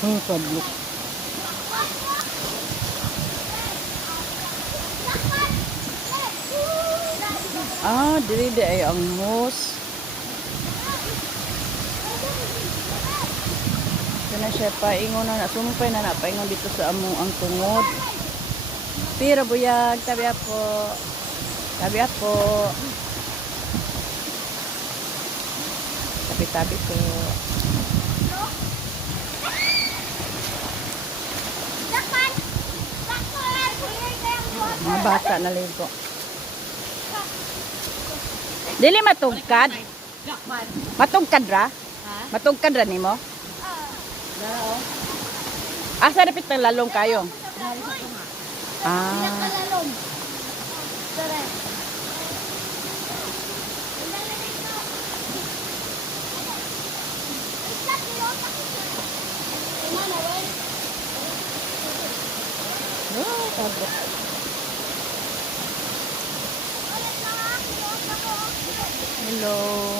Padlok. Dili di ay ang moose. Kana siya paingon na sumpay na paingon dito sa among ang tungod. Pira buyag, tabi ako. Tabi ako. Tabi-tabi ko. Mga bata na ligo. Dili matugkad? Matugkad ra? Matugkad ra nimo? Asa dapit ng lalong kayo? Hello.